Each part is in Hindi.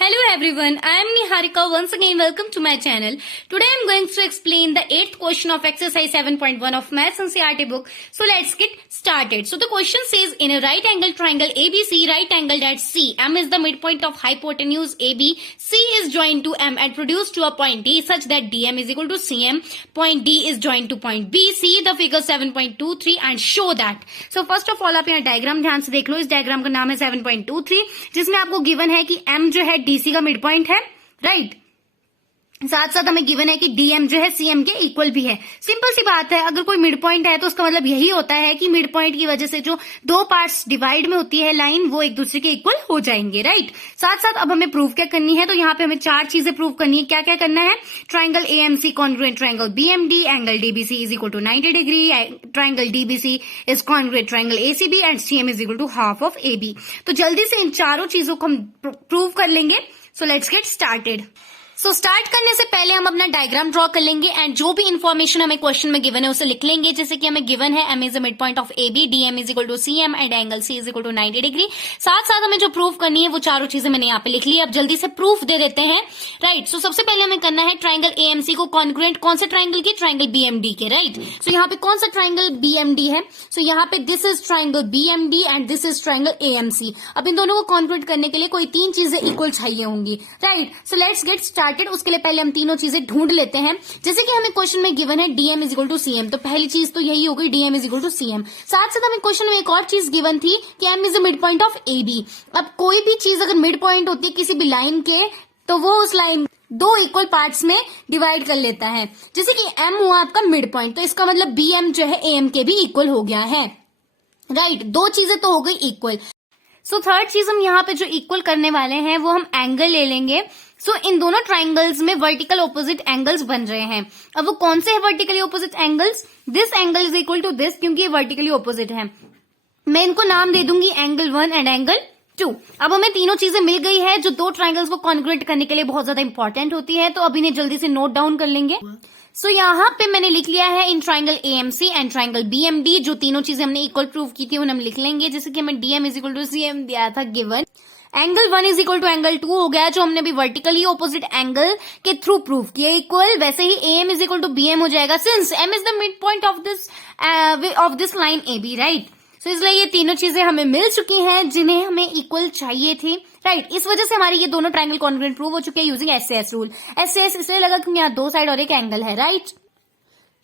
Hello everyone, I am Niharika. Once again, welcome to my channel. Today I am going to explain the 8th question of exercise 7.1 of Maths NCERT book. So let's get started. So the question says, in a right angle triangle ABC, right angled at C, M is the midpoint of hypotenuse AB, C is joined to M and produced to a point D such that DM is equal to CM. Point D is joined to point B. See the figure 7.23 and show that. So first of all, आप यहाँ डायग्राम ध्यान से देख लो. इस डायग्राम का नाम है 7.23, जिसमें आपको गिवन है कि M जो है डीसी का मिड पॉइंट है, राइट. साथ साथ हमें गिवन है कि डीएम जो है सीएम के इक्वल भी है. सिंपल सी बात है, अगर कोई मिड पॉइंट है तो उसका मतलब यही होता है कि मिड पॉइंट की वजह से जो दो पार्ट्स डिवाइड में होती है लाइन, वो एक दूसरे के इक्वल हो जाएंगे, राइट. साथ साथ अब हमें प्रूव क्या करनी है, तो यहाँ पे हमें चार चीजें प्रूव करनी है. क्या क्या करना है? Triangle AMC congruent triangle BMD, angle DBC is equal to 90 degree, triangle DBC is congruent triangle ACB and CM is equal to half of AB. तो जल्दी से इन चारों चीजों को हम प्रूव कर लेंगे. So let's get started. So start करने से पहले हम अपना डायग्राम ड्रॉ कर लेंगे एंड जो भी इन्फॉर्मेशन हमें क्वेश्चन में गिवन है उसे लिख लेंगे. जैसे कि हमें गिवन है M is the mid point of A B, D M is equal to C M and angle C is equal to 90 degree. साथ साथ हमें जो प्रूफ करनी है वो चारों चीजें मैंने यहाँ पे लिख ली. अब जल्दी से प्रूफ दे देते हैं, राइट. सो सबसे पहले हमें करना है ट्राइंगल एएमसी को कॉन्ग्रुएंट कौन से ट्राइंगल के? ट्राइंगल बीएमडी के, राइट. सो यहाँ पे कौन सा ट्राइंगल बीएमडी है? सो यहाँ पे this is triangle BMD and this is triangle AMC. अब इन दोनों को कॉन्ग्रुएंट करने के लिए कोई तीन चीजें इक्वल चाहिए होंगी, right. So let's get started. उसके लिए पहले हम तीनों चीजें ढूंढ लेते हैं. जैसे कि हमें क्वेश्चन में गिवन है DM is equal to CM, तो पहली चीज तो यही होगी, DM is equal to CM. साथ साथ हमें क्वेश्चन में एक और चीज गिवन थी कि M is the mid point of AB. अब कोई भी चीज अगर मिड पॉइंट होती है किसी भी लाइन के, तो वो उस लाइन दो इक्वल पार्ट्स में डिवाइड कर लेता है. जैसे कि एम हुआ आपका मिड पॉइंट, तो इसका मतलब बीएम जो है एएम के भी इक्वल हो गया है, राइट. दो चीजें तो हो गई इक्वल. सो थर्ड चीज हम यहाँ पे जो इक्वल करने वाले हैं वो हम एंगल ले लेंगे. सो इन दोनों ट्राइंगल्स में वर्टिकल ऑपोजिट एंगल्स बन रहे हैं. अब वो कौन से हैं vertically opposite angles? This angle is equal to this, क्योंकि ये वर्टिकली ऑपोजिट है. मैं इनको नाम दे दूंगी एंगल 1 एंड एंगल 2. अब हमें तीनों चीजें मिल गई है जो दो ट्राइंगल्स को कॉन्ग्रुएंट करने के लिए बहुत ज्यादा इंपॉर्टेंट होती है. तो अब इन्हें जल्दी से नोट डाउन कर लेंगे. सो यहाँ पे मैंने लिख लिया है in triangle AMC and triangle BMD, जो तीनों चीजें हमने इक्वल प्रूव की थी उन्हें हम लिख लेंगे. जैसे कि हमें DM is equal to CM दिया था given. Angle 1 is equal to angle 2 हो गया, जो हमने भी वर्टिकली ऑपोजिट एंगल के थ्रू प्रूव किया इक्वल. वैसे ही AM is equal to BM हो जाएगा, since M is the mid point of this line AB, right. So इसलिए ये तीनों चीजें हमें मिल चुकी हैं जिन्हें हमें इक्वल चाहिए थी, राइट. इस वजह से हमारी ये दोनों ट्राइंगल कॉन्ग्रुएंट प्रूव हो चुके हैं यूजिंग एसएस रूल. एसएस इसलिए लगा क्योंकि यहाँ दो साइड और एक एंगल है, राइट.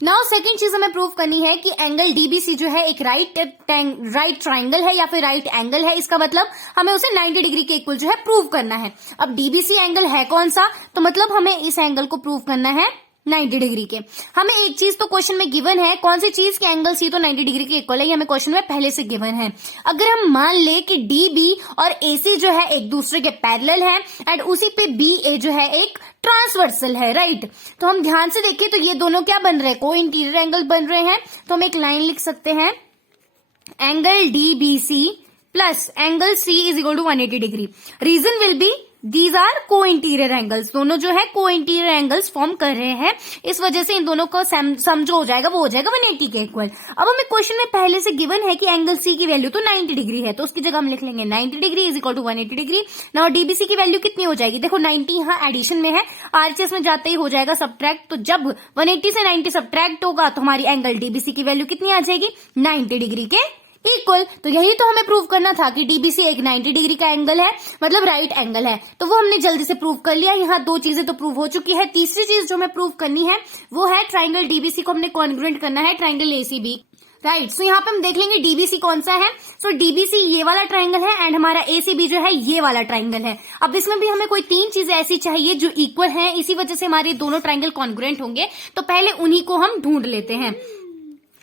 नाउ सेकंड चीज हमें प्रूव करनी है कि एंगल डीबीसी जो है एक राइट ट्राइंगल है या फिर राइट एंगल है. इसका मतलब हमें उसे 90 डिग्री के इक्वल जो है प्रूव करना है. अब डीबीसी एंगल है कौन सा, तो मतलब हमें इस एंगल को प्रूव करना है 90 डिग्री के. हमें एक चीज तो क्वेश्चन में गिवन है, कौन सी चीज के एंगल सी तो 90 डिग्री के इक्वल है, ये हमें क्वेश्चन में पहले से गिवन है. अगर हम मान ले कि डीबी और एसी जो है एक दूसरे के पैरेलल है एंड उसी पे बीए जो है एक ट्रांसवर्सल है, राइट. तो हम ध्यान से देखें तो ये दोनों क्या बन रहे हैं? को इंटीरियर एंगल बन रहे हैं. तो हम एक लाइन लिख सकते हैं, angle DBC plus angle C is equal to 180 degree. Reason will be these are co interior angles. दोनों जो है को इंटीरियर एंगल्स फॉर्म कर रहे हैं, इस वजह से इन दोनों का सम जो हो जाएगा वो हो जाएगा 180 के इक्वल. अब हमें क्वेश्चन में पहले से गिवन है कि एंगल सी की वैल्यू तो 90 डिग्री है, तो उसकी जगह हम लिख लेंगे 90 degree is equal to 180 degree. Now DBC की वैल्यू कितनी हो जाएगी? देखो 90 यहाँ एडिशन में है, आरएचएस में जाते ही हो जाएगा सब्ट्रैक्ट. तो जब 180 से 90 सब्ट्रैक्ट होगा तो हमारी एंगल डीबीसी की वैल्यू कितनी आ जाएगी? 90 डिग्री के इक्वल. तो यही तो हमें प्रूव करना था कि डीबीसी एक 90 डिग्री का एंगल है, मतलब राइट एंगल है. तो वो हमने जल्दी से प्रूव कर लिया. यहाँ दो चीजें तो प्रूव हो चुकी है. तीसरी चीज जो हमें प्रूव करनी है वो है ट्राइंगल डीबीसी को हमने कॉन्ग्रुएंट करना है ट्राइंगल एसीबी, राइट. सो यहाँ पे हम देख लेंगे डीबीसी कौन सा है. सो डीबीसी ये वाला ट्राइंगल है एंड हमारा एसीबी जो है ये वाला ट्राइंगल है. अब इसमें भी हमें कोई तीन चीजें ऐसी चाहिए जो इक्वल हैं, इसी वजह से हमारे दोनों ट्राइंगल कॉन्ग्रुएंट होंगे. तो पहले उन्हीं को हम ढूंढ लेते हैं.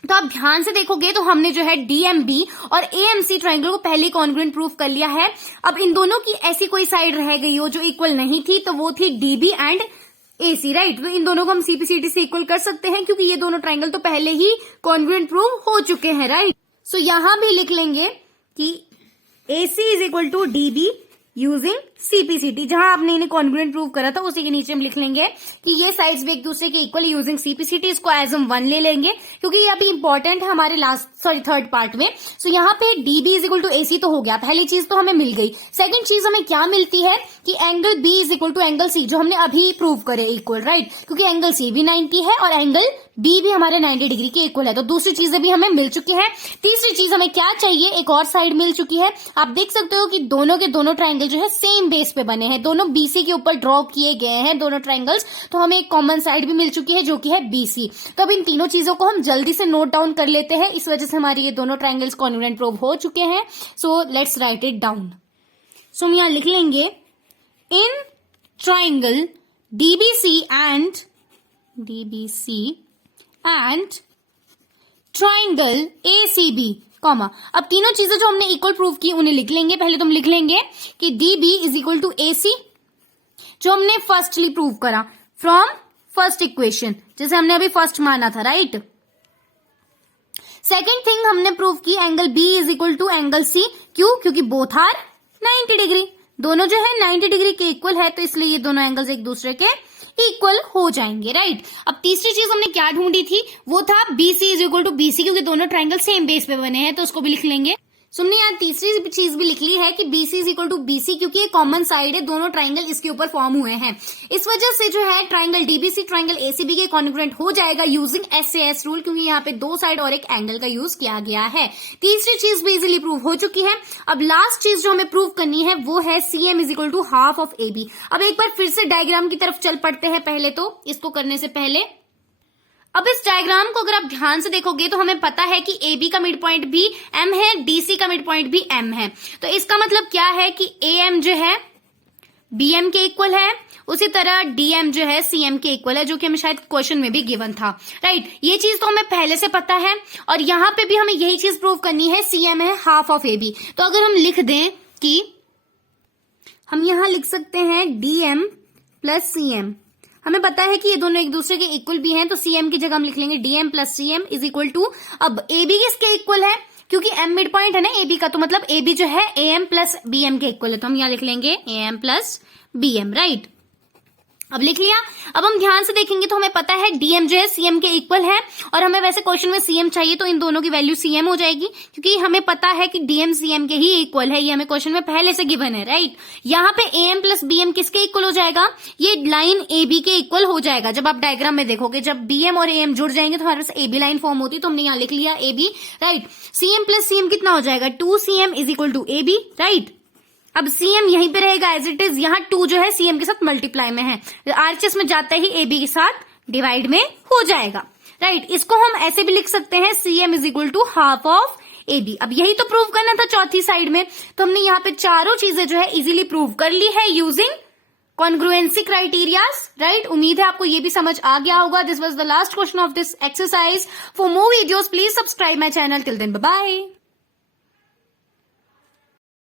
तो आप ध्यान से देखोगे तो हमने जो है डीएमबी और एएमसी ट्राइंगल को पहले कॉन्ग्रुएंट प्रूव कर लिया है. अब इन दोनों की ऐसी कोई साइड रह गई हो जो इक्वल नहीं थी, तो वो थी डीबी एंड एसी, राइट. तो इन दोनों को हम सीपीसीटी से इक्वल कर सकते हैं क्योंकि ये दोनों ट्राइंगल तो पहले ही कॉन्ग्रुएंट प्रूव हो चुके हैं, राइट. सो यहां भी लिख लेंगे कि AC is equal to DB using CPCT, जहां आपने इन्हें कॉन्ग्रुएंट प्रूव करा था उसी के नीचे हम लिख लेंगे कि ये साइड्स भी एक दूसरे के इक्वल यूजिंग सीपीसीटी। इसको एज हम 1 ले लेंगे क्योंकि ये अभी इंपॉर्टेंट है हमारे थर्ड पार्ट में। सो यहाँ पे DB is equal to AC तो हो गया, पहली चीज तो हमें मिल गई। सेकंड चीज हमें क्या मिलती है कि angle B is equal to angle C, जो हमने अभी प्रूव करे इक्वल, राइट, क्योंकि एंगल सी भी 90 है और एंगल बी भी हमारे 90 डिग्री के इक्वल है। तो दूसरी चीजें भी हमें मिल चुकी है। तीसरी चीज हमें क्या चाहिए, एक और साइड मिल चुकी है। आप देख सकते हो कि दोनों के दोनों ट्रायंगल जो है सेम बेस पे बने हैं, दोनों बीसी के ऊपर ड्रॉ किए गए हैं दोनों ट्रायंगल्स। तो हमें एक कॉमन साइड भी मिल चुकी है जो कि है बीसी। तो अब इन तीनों चीजों को हम जल्दी से नोट डाउन कर लेते हैं, इस वजह से हमारी ये दोनों ट्रायंगल्स कॉन्ग्रुएंट प्रूव हो चुके हैं। So let's write it down. So हम यहां लिख लेंगे in triangle DBC and triangle ACB, comma. अब तीनों चीजें जो हमने इक्वल प्रूव की उन्हें लिख लेंगे। पहले तो हम लिख लेंगे कि DB is equal to AC, जो हमने फर्स्टली प्रूव करा फ्रॉम फर्स्ट इक्वेशन, जैसे हमने अभी फर्स्ट माना था, राइट। सेकेंड थिंग हमने प्रूव की angle B is equal to angle C, क्यों, क्योंकि बोथ आर 90 डिग्री, दोनों जो है 90 डिग्री के इक्वल है, तो इसलिए ये दोनों एंगल्स एक दूसरे के इक्वल हो जाएंगे, राइट। अब तीसरी चीज हमने क्या ढूंढी थी, वो था BC is equal to BC, क्योंकि दोनों ट्रायंगल सेम बेस पे बने हैं, तो उसको भी लिख लेंगे। सो हमने यहाँ तीसरी चीज भी लिख ली है कि BC is equal to BC, क्योंकि ये कॉमन साइड है, दोनों ट्रायंगल इसके ऊपर फॉर्म हुए हैं। इस वजह से जो है ट्रायंगल DBC ट्रायंगल ACB के कॉन्ग्रुएंट हो जाएगा यूजिंग SAS रूल, क्योंकि यहाँ पे दो साइड और एक एंगल का यूज किया गया है। तीसरी चीज भी इजिली प्रूव हो चुकी है। अब लास्ट चीज जो हमें प्रूव करनी है वो है CM is equal to half of AB। अब एक बार फिर से डायग्राम की तरफ चल पड़ते हैं। पहले तो इसको करने से पहले अब इस डायग्राम को अगर आप ध्यान से देखोगे तो हमें पता है कि AB का मिड पॉइंट भी M है, DC का मिड पॉइंट भी M है। तो इसका मतलब क्या है कि AM जो है BM के इक्वल है, उसी तरह DM जो है CM के इक्वल है, जो कि हमें शायद क्वेश्चन में भी गिवन था, राइट। ये चीज तो हमें पहले से पता है और यहाँ पे भी हमें यही चीज प्रूव करनी है, CM है हाफ ऑफ AB। तो अगर हम लिख दें कि हम यहां लिख सकते हैं DM प्लस CM, हमें पता है कि ये दोनों एक दूसरे के इक्वल भी हैं, तो CM की जगह हम लिख लेंगे DM plus CM is equal to, अब AB किसके इक्वल है, क्योंकि M मिड पॉइंट है ना AB का, तो मतलब AB जो है AM प्लस BM के इक्वल है, तो हम यहाँ लिख लेंगे AM प्लस BM, राइट। अब लिख लिया। अब हम ध्यान से देखेंगे तो हमें पता है DM जो है CM के इक्वल है, और हमें वैसे क्वेश्चन में CM चाहिए, तो इन दोनों की वैल्यू CM हो जाएगी, क्योंकि हमें पता है कि DM CM के ही इक्वल है, ये हमें क्वेश्चन में पहले से गिवन है, राइट। यहाँ पे AM प्लस BM किसके इक्वल हो जाएगा, ये लाइन AB के इक्वल हो जाएगा। जब आप डायग्राम में देखोगे, जब BM और AM जुड़ जाएंगे तो हमारे पास AB लाइन फॉर्म होती है, तो हमने यहाँ लिख लिया AB, right. CM plus CM कितना हो जाएगा, 2CM is equal to AB, right. अब CM यहीं पे रहेगा एज इट इज, यहाँ 2 जो है CM के साथ मल्टीप्लाई में है, आरएचएस में जाते ही AB के साथ डिवाइड में हो जाएगा, राइट। इसको हम ऐसे भी लिख सकते हैं CM is equal to half of AB। अब यही तो प्रूव करना था चौथी साइड में, तो हमने यहाँ पे चारों चीजें जो है इजीली प्रूव कर ली है यूजिंग कॉन्ग्रुएंसी क्राइटेरियाज, राइट। उम्मीद है आपको ये भी समझ आ गया होगा। This was the last question of this exercise. For more videos please subscribe my channel. Till then bye bye.